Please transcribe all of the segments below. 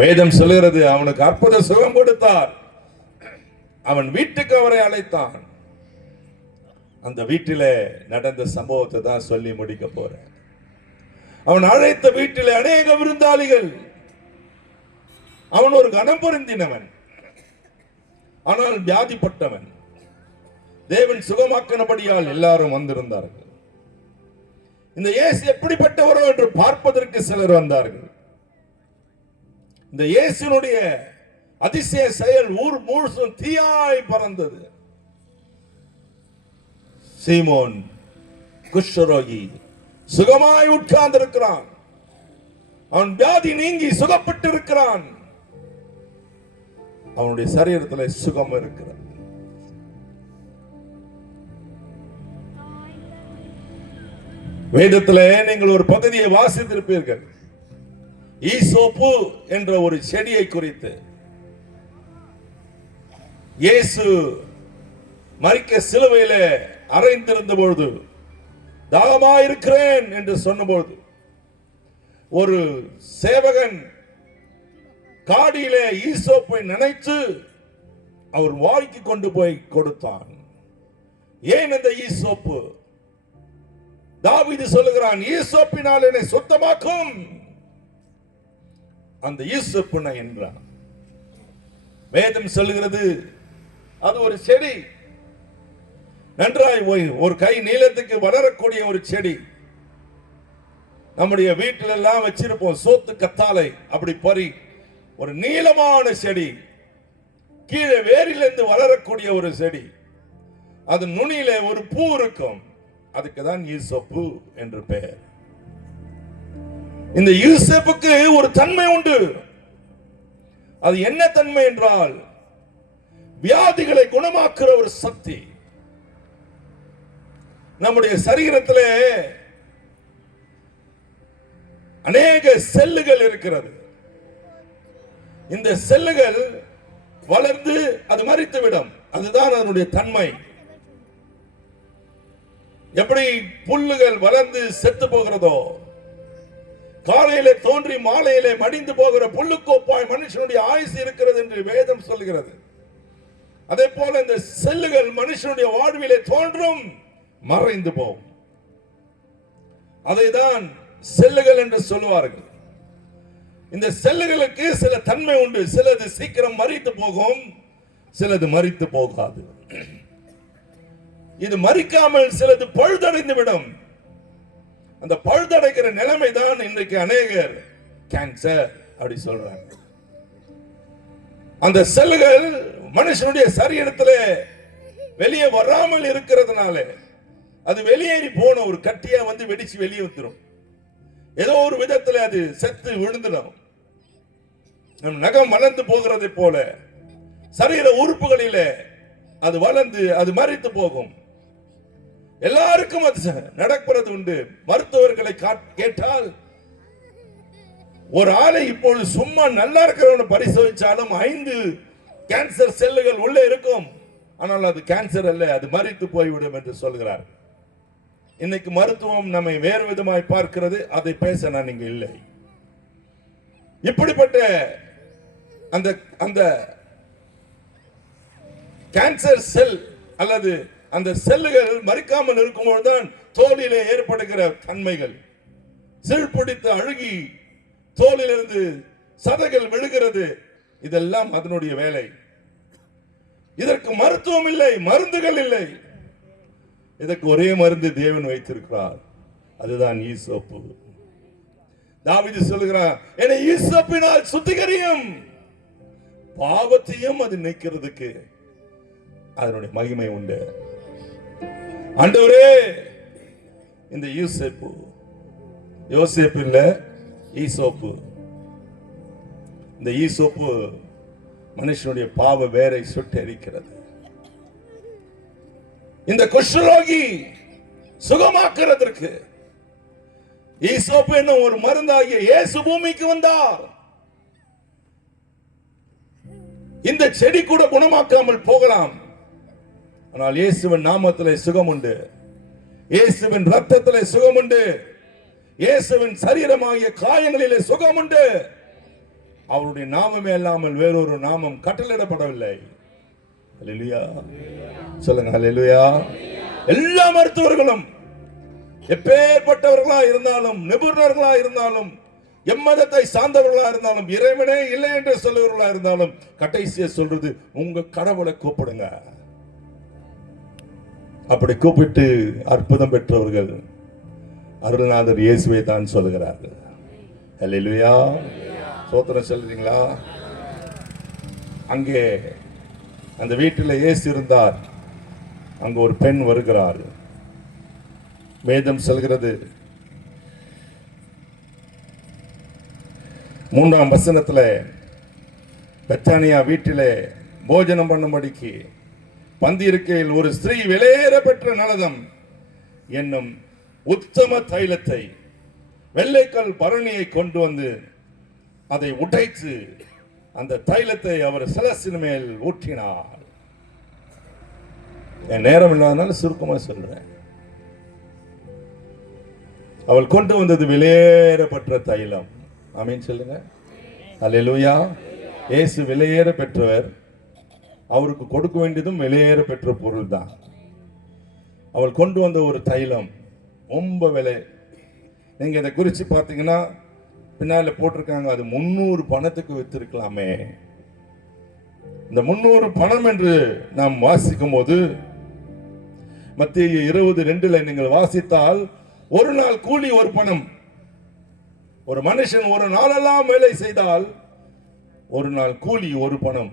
வேதம் சொல்லுகிறது, அவனுக்கு அற்புத சுகம் கொடுத்தார். அவன் வீட்டுக்கு அவரை அழைத்தான். அந்த வீட்டிலே நடந்த சம்பவத்தை தான் சொல்லி முடிக்க போறேன். அவன் அழைத்த வீட்டிலே அநேக விருந்தாளிகள். அவன் ஒரு கனம் பொருந்தினவன், ஆனால் வியாதிப்பட்டவன். தேவன் சுகமாக்கினபடியால் எல்லாரும் வந்திருந்தார்கள். இந்த இயேசு எப்படிப்பட்டவரோ என்று பார்ப்பதற்கு சிலர் வந்தார்கள். இந்த இயேசுனுடைய அதிசய செயல் ஊர் முழுசும் தீயாய் பறந்தது. சீமோன் குஷ்டரோகி சுகமாய் உட்கார்ந்து இருக்கிறான். அவன் வியாதி நீங்கி சுகப்பட்டு இருக்கிறான். அவனுடைய சரீரத்தில் சுகம் இருக்கிறது. வேதத்திலே நீங்கள் ஒரு பகுதியை வாசித்திருப்பீர்கள். ஈசோப்பு என்ற ஒரு செடியை குறித்து. இயேசு மரிக்க சிலுவையிலே அறைந்திருந்த பொழுது, தாகமாயிருக்கிறேன் என்று சொன்னபொழுது, ஒரு சேவகன் காடியிலே ஈசோப்பை நினைத்து அவர் வாய்க்கு கொண்டு போய் கொடுத்தான். ஏன் இந்த ஈசோப்பு? தாவீது சொல்லுகிறான், ஈசோப்பினால் என்னை சுத்தமாக்கும். அந்த ஈசோப்பு என்றான். வேதம் சொல்லுகிறது, அது ஒரு செடி, நன்றாய் ஒரு கை நீளத்துக்கு வளரக்கூடிய ஒரு செடி. நம்முடைய வீட்டில் எல்லாம் வச்சிருப்போம் சோத்து கத்தாழை, அப்படி பறி ஒரு நீளமான செடி, கீழே வேரிலிருந்து வளரக்கூடிய ஒரு செடி. அது நுனியில ஒரு பூ இருக்கும். அதுக்கு தான் ஈசோப்பு என்று பெயர். இந்த ஈசோப்புக்கு ஒரு தன்மை உண்டு. அது என்ன தன்மை என்றால், வியாதிகளை குணமாக்குற ஒரு சக்தி. நம்முடைய சரீரத்திலே அநேக செல்லுகள் இருக்கிறது. இந்த செல்லுகள் வளர்ந்து அது மரித்துவிடும். அதுதான் அதனுடைய தன்மை. எப்படி புல்லுகள் வளர்ந்து செத்து போகிறதோ, காலையிலே தோன்றி மாலையிலே மடிந்து போகிற புல்லுக்கோப்பாய் மனுஷனுடைய ஆயுசு இருக்கிறது என்று வேதம் சொல்கிறது. அதே போல இந்த செல்லுகள் மனுஷனுடைய வாழ்விலே தோன்றும், மறைந்து போகும். அதைதான் செல்லுகள் என்று சொல்லுவார்கள். இந்த செல்லுகளுக்கு சில தன்மை உண்டு. சிலது சீக்கிரம் மரித்து போகும், சிலது மரித்து போகாது. இது மரிக்காமல் சிலது பழுதடைந்து விடும். அந்த பழுதடைகிற நிலைமை தான் இன்றைக்கு அநேகர் கேன்சர் அப்படி சொல்றாங்க. அந்த செல்லுகள் மனுஷனுடைய சரீரத்திலே வெளியே வராமல் இருக்கிறதுனால அது வெளியேறி போன ஒரு கட்டியா வந்து வெடிச்சு வெளியே வந்துடும். ஏதோ ஒரு விதத்தில் அது செத்து விழுந்துடும். நகம் வளர்ந்து போகிறதை போல சரீர உறுப்புகளிலே அது வளர்ந்து அது மரித்து போகும். எல்லாருக்கும் அது நடக்கிறது உண்டு. மருத்துவர்களை கேட்டால், ஒரு ஆளை இப்பொழுது சும்மா நல்லா இருக்கிறவனை பரிசோதிச்சாலும் 5 கேன்சர் செல்லுகள் உள்ளே இருக்கும். ஆனால் அது கேன்சர் அல்ல, அது மரித்து போய்விடும் என்று சொல்கிறார். இன்னைக்கு மருத்துவம் நம்மை வேறு விதமாய் பார்க்கிறது. அதை பேச நான் இங்கு இல்லை. இப்படிப்பட்ட அந்த அந்த கேன்சர் செல் அல்லது அந்த செல்லுகள் மறிக்காமல் இருக்கும்போதுதான் தோலிலே ஏற்படுகிற தன்மைகள், சீழ்பிடித்து அழுகி தோலிலிருந்து சதைகள் விழுகிறது. இதெல்லாம் அதனுடைய வேலை. இதற்கு மருத்துவம் இல்லை, மருந்துகள் இல்லை. இதற்கு ஒரே மருந்து தேவன் வைத்திருக்கிறார். அதுதான் ஈசோப்பு. தாவீது சொல்லுகிறார், என்னை ஈசோப்பினால் சுத்திகரியும். பாவத்தையும் அது நீக்கிறதுக்கு அதனுடைய மகிமை உண்டு. ஆண்டவரே, இந்த யோசேப்பு இல்ல, ஈசோப்பு. இந்த ஈசோப்பு மனுஷனுடைய பாவ வேரை சுட்டெரிக்கிறது. இந்த குஷ்டரோகி சுகமாக்குறதற்கு ஈசோப்பு என்னும் ஒரு மருந்தாகிய இயேசு பூமிக்கு வந்தார். இந்த செடி கூட குணமாக்காமல் போகலாம், ஆனால் இயேசுவின் நாமத்திலே சுகம் உண்டு. இயேசுவின் ரத்தத்திலே சுகம் உண்டு. இயேசுவின் சரீரமாகிய காயங்களிலே சுகம் உண்டு. அவருடைய நாமமே இல்லாமல் வேறொரு நாமம் கட்டளையிடப்படவில்லை. அல்லேலூயா சொல்லுங்க. அல்லேலூயா. எல்லா மருத்துவர்களும் எப்பேற்பட்டவர்களா இருந்தாலும், நிபுணர்களா இருந்தாலும், எம்மதத்தை சார்ந்தவர்களா இருந்தாலும், இறைவனே இல்லை என்று சொல்லுவர்களா இருந்தாலும், கடைசியை சொல்றது உங்க கடவுளை கூப்பிடுங்க. அப்படி கூப்பிட்டு அற்புதம் பெற்றவர்கள் அருள்நாதர் இயேசுவை தான் சொல்லுகிறார்கள். அல்லேலூயா. சோத்திரம் சொல்றீங்களா? அங்கே அந்த வீட்டில் இயேசு இருந்தார். அங்கு ஒரு பெண் வருகிறார். வேதம் சொல்கிறது 3ஆம் வசனத்துல, பெத்தானியா வீட்டிலே போஜனம் பண்ணும்படிக்கு பந்தி இருக்கையில் ஒரு ஸ்திரீ விலையேற பெற்ற நலதம் என்னும் உத்தம தைலத்தை வெள்ளைக்கல் பரணியை கொண்டு வந்து அதை உடைத்து அந்த தைலத்தை அவர் சிலசின் மேல் ஊற்றினார். என் நேரம் இல்லாதனால சுருக்கமா சொல்றேன். அவள் கொண்டு வந்தது விலையேறப்பட்ட தைலம். ஆமீன் சொல்லுங்க. அல்லேலூயா. இயேசு விலையேற பெற்றவர். அவருக்கு கொடுக்க வேண்டியதும் விலையேற பெற்ற பொருள் தான். அவள் கொண்டு வந்த ஒரு தைலம் ரொம்ப விலை. நீங்க இதை குறித்து பார்த்தீங்கன்னா பின்னால போட்டிருக்காங்க, அது 300 பணத்துக்கு வித்திருக்கலாமே. இந்த 300 பணம் என்று நாம் வாசிக்கும் போது மத்தேயு 20:2 நீங்கள் வாசித்தால், ஒரு நாள் கூலி ஒரு பணம். ஒரு மனுஷன் ஒரு நாளெல்லாம் வேலை செய்தால் ஒரு நாள் கூலி ஒரு பணம்.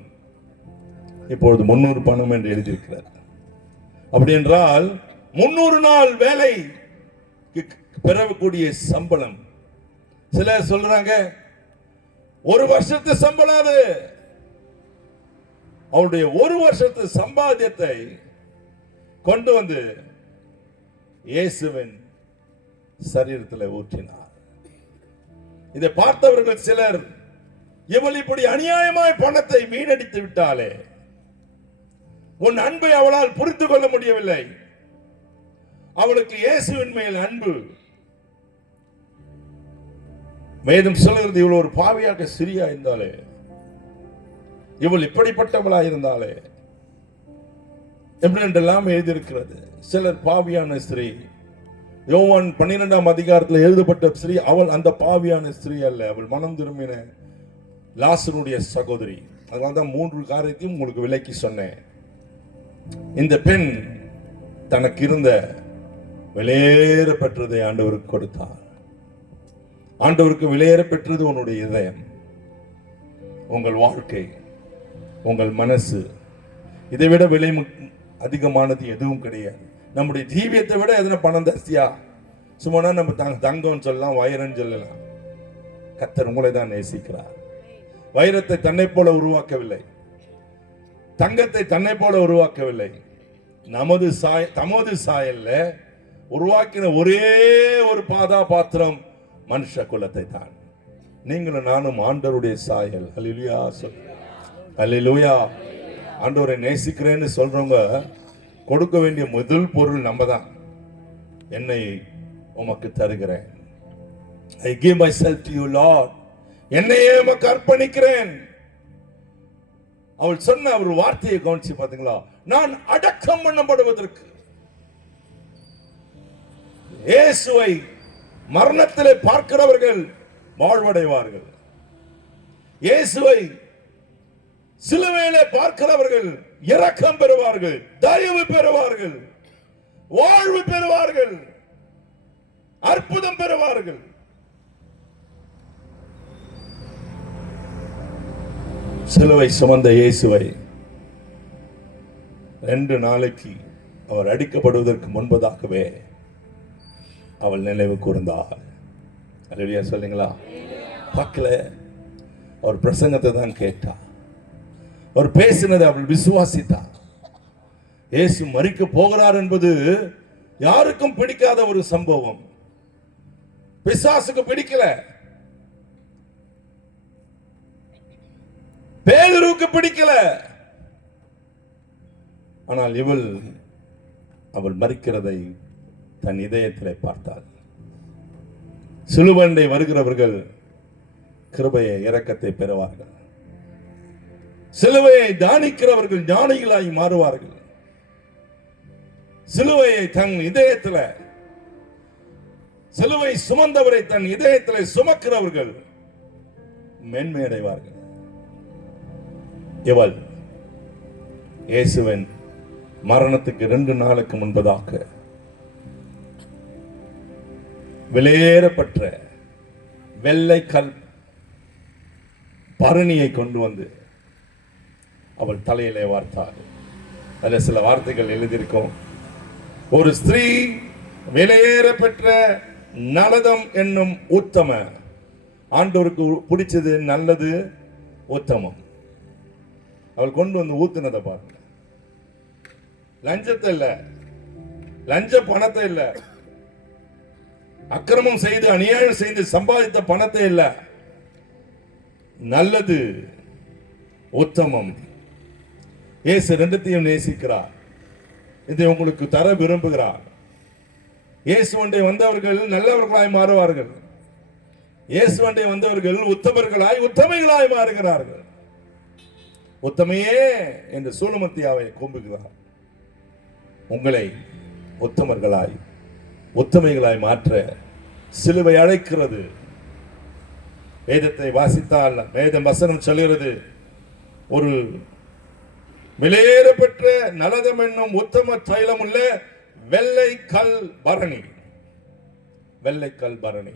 இப்பொழுது 300 பணம் என்று எழுதியிருக்கிறார். அப்படி என்றால் 300 நாள் வேலை பெறக்கூடிய சம்பளம். சிலர் சொல்றாங்க ஒரு வருஷத்து சம்பளம். அது அவருடைய ஒரு வருஷத்து சம்பாத்தியத்தை கொண்டு வந்து இயேசுவின் சரீரத்தில் ஊற்றினார். இதை பார்த்தவர்கள் சிலர், இவள் இப்படி அநியாயமாய் பணத்தை வீணடித்து விட்டாலே, உன் அன்பை அவளால் புரிந்து கொள்ள முடியவில்லை. அவளுக்கு இயேசுவின் மேல் அன்பு. வேதம் சொல்கிறது, இவள் ஒரு பாவியாக சிறியா இருந்தாலே, இவள் இப்படிப்பட்டவளா இருந்தாலே எப்படி என்றெல்லாம் எழுதியிருக்கிறது. சிலர் பாவியான ஸ்திரீ, யோவான் 12ஆம் அதிகாரத்தில் எழுதப்பட்ட ஸ்திரீ, அவள் அந்த பாவியான ஸ்திரீ அல்ல. அவள் மனம் திரும்பின லாசருடைய சகோதரி. அதனால்தான் 3 காரியத்தையும் உங்களுக்கு விளக்கி சொன்னேன். இந்த பெண் தனக்கு இருந்த விலையேற பெற்றதை ஆண்டவருக்கு கொடுத்தார். ஆண்டவருக்கு விலையேற பெற்றது உன்னுடைய இதயம், உங்கள் வாழ்க்கை, உங்கள் மனசு. இதை விட விலை அதிகமானது எதுவும் கிடையாது. நம்முடைய ஜீவியத்தை விட எதனா பணம் தஸ்தியா? சும்மா நம்ம தங்கம் சொல்லலாம், வைரன்னு சொல்லலாம். கர்த்தர் உங்களை தான் நேசிக்கிறார். வைரத்தை தன்னை போல உருவாக்கவில்லை, தங்கத்தை தன்னை போல உருவாக்கவில்லை. தமது சாயல்ல உருவாக்கின ஒரே ஒரு பாத்திரம் மனுஷ குலத்தை தான். நீங்களும் நானும் ஆண்டவருடைய சாயல். அல்லேலூயா சொல். அல்லேலூயா. ஆண்டவரை நேசிக்கிறேன்னு சொல்றவங்க கொடுக்க வேண்டிய முதல் பொருள் நம்ம தான். என்னை உமக்கு தருகிறேன். I give myself to you, Lord. என்னையே உமக்கு அர்ப்பணிக்கிறேன். அவள் சொன்ன ஒரு வார்த்தையை கவனிச்சு பாத்தீங்களா? நான் அடக்கம் பண்ணப்படுவதற்கு. இயேசுவை மரணத்திலே பார்க்கிறவர்கள் வாழ்வடைவார்கள். இயேசுவை சிலுவையிலே பார்க்கிறவர்கள் இரக்கம் பெறுவார்கள், தயவு பெறுவார்கள், வாழ்வு பெறுவார்கள், அற்புதம் பெறுவார்கள். சிலுவை சுமந்த இயேசுவை 2 நாளைக்கு அவர் அடிக்கப்படுவதற்கு முன்பதாகவே அவள் நினைவு கூர்ந்தாள். அல்லேலூயா சொல்லுங்களா? பார்க்கல, அவர் பிரசங்கத்தை தான் கேட்டா, அவர் பேசினதை அவள் விசுவாசித்தார். இயேசு மரிக்க போகிறார் என்பது யாருக்கும் பிடிக்காத ஒரு சம்பவம். பிசாசுக்கு பிடிக்கல, பேதுருவுக்கு பிடிக்கல. ஆனால் அவள் மரிக்கிறதை தன் இதயத்திலே பார்த்தாள். சிலுவண்டை வருகிறவர்கள் கிருபையை இரக்கத்தை பெறுவார்கள். சிலுவையை தியானிக்கிறவர்கள் ஞானிகளாய் மாறுவார்கள். சிலுவையை தன் இதயத்துல, சிலுவை சுமந்தவரை தன் இதயத்தில் சுமக்கிறவர்கள் மேன்மை அடைவார்கள். இவள் இயேசுவின் மரணத்துக்கு 2 நாளுக்கு முன்பதாக வெளியேறப்பட்ட வெள்ளை கல் பரணியை கொண்டு வந்து அவள் தலையிலே வார்த்தாள். அதில் சில வார்த்தைகள் எழுதியிருக்கும். ஒரு ஸ்திரீ வெளியேற பெற்ற நலதம் என்னும் உத்தம, ஆண்டவருக்கு பிடிச்சது நல்லது உத்தமம், அவள் கொண்டு வந்து ஊத்துனதை பாருங்க. லஞ்சத்தை இல்ல, லஞ்ச பணத்தை இல்ல, அக்கிரமம் செய்து அநியாயம் செய்து சம்பாதித்த பணத்தை இல்ல, நல்லது உத்தமம். இயேசு 2த்தையும் நேசிக்கிறார். இதை உங்களுக்கு தர விரும்புகிறார். இயேசுவண்டை வந்தவர்கள் நல்லவர்களாய் மாறுவார்கள். இயேசுவண்டை வந்தவர்கள் உத்தமர்களாய் உத்தமைகளாய் மாறுகிறார்கள். உத்தமையே என்று சூலமத்தியாவை கூம்புகிறார். உங்களை உத்தமர்களாய் உத்தமைகளாய் மாற்ற சிலுவை அழைக்கிறது. வேதத்தை வாசித்தால் வேதம் வசனம் சொல்கிறது, ஒரு வெளியேற பெற்ற நலதம் என்னும் உத்தம தைலம் உள்ள வெள்ளை கல் பரணி, வெள்ளை கல் பரணி,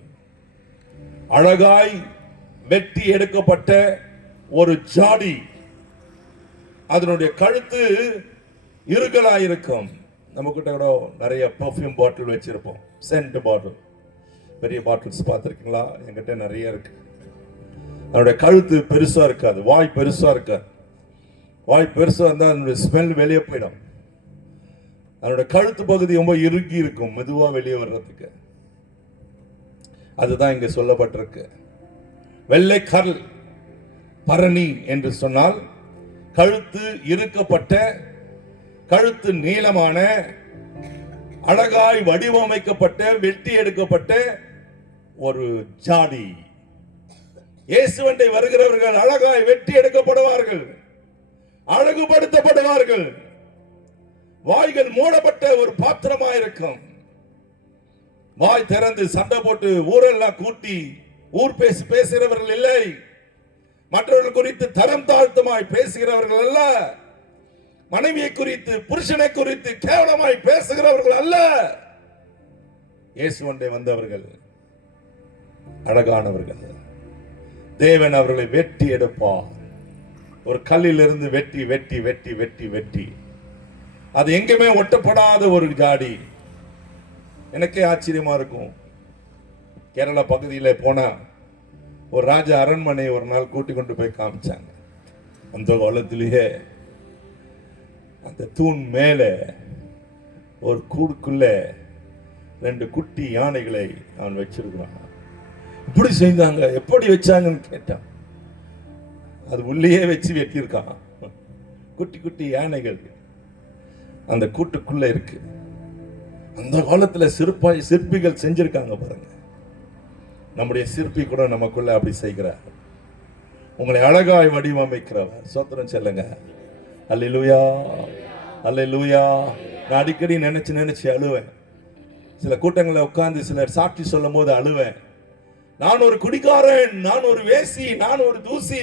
அழகாய் வெட்டி எடுக்கப்பட்ட ஒரு ஜாடி, அதனுடைய கழுத்து இருகலாயிருக்கும். நம்ம கிட்ட கூட நிறைய பர்ஃப்யூம் பாட்டில் வச்சிருப்போம், சென்ட் பாட்டில், பெரிய பாட்டில்ஸ் பார்த்துருக்கீங்களா? என்கிட்ட நிறைய இருக்கு. அதனுடைய கழுத்து பெருசா இருக்காது, வாய் பெருசா இருக்காது. வாய் பெருசா இருந்தால் அதனுடைய ஸ்மெல் வெளியே போயிடும். அதனுடைய கழுத்து பகுதி ரொம்ப இறுகி இருக்கும், மெதுவா வெளியே வர்றதுக்கு. அதுதான் இங்க சொல்லப்பட்டிருக்கு. வெள்ளை கல் பரணி என்று சொன்னால் கழுத்து இறுக்கப்பட்ட, கழுத்து நீளமான, அழகாய் வடிவமைக்கப்பட்ட, வெட்டி எடுக்கப்பட்ட ஒரு ஜாடி. இயேசுவண்டை வருகிறவர்கள் அழகாய் வெட்டி எடுக்கப்படுவார்கள், அழகுபடுத்தப்படுவார்கள். வாய்கள் மூடப்பட்ட ஒரு பாத்திரமாயிருக்கும். வாய் திறந்து சண்டை போட்டு ஊரெல்லாம் கூட்டி ஊர் பேசுகிறவர்கள் இல்லை. மற்றவர்கள் குறித்து தரம் தாழ்த்தமாய் பேசுகிறவர்கள் அல்ல. மனைவியை குறித்து, புருஷனை குறித்து கேவலமாய் பேசுகிறவர்கள் அல்ல. இயேசுவண்டை வந்தவர்கள் அழகானவர்கள். தேவன் அவர்களை வெட்டி எடுப்பார். ஒரு கல்லில் இருந்து வெட்டி வெட்டி வெட்டி வெட்டி வெட்டி, அது எங்குமே ஒட்டப்படாத ஒரு ஜாடி. எனக்கே ஆச்சரியமா இருக்கும். கேரளா பகுதியில போனா ஒரு ராஜ அரண்மனை ஒரு நாள் கூட்டி கொண்டு போய் காமிச்சாங்க. அந்த காலத்திலேயே அந்த தூண் மேல ஒரு கூடுக்குள்ள 2 குட்டி யானைகளை அவன் வச்சிருக்கிறான். இப்படி செய்தாங்க. எப்படி வச்சாங்கன்னு கேட்டான். அது உள்ளேயே வச்சு வெட்டியிருக்கான். குட்டி குட்டி யானைகள் அந்த கூட்டுக்குள்ள இருக்கு. அந்த காலத்துல சிற்பிகள் செஞ்சிருக்காங்க பாருங்க. நம்முடைய சிற்பி கூட நமக்குள்ள அப்படி செய்கிறார். உங்களை அழகாய் வடிவமைக்கிறவர். சோத்திரம் சொல்லுங்க. அல்லேலூயா, அல்லேலூயா. நான் அடிக்கடி நினைச்சு அழுவேன். சில கூட்டங்களில் உட்கார்ந்து சிலர் சாட்சி சொல்லும் போது அழுவேன். நான் ஒரு குடிகாரன், நான் ஒரு வேசி, நான் ஒரு தூசி,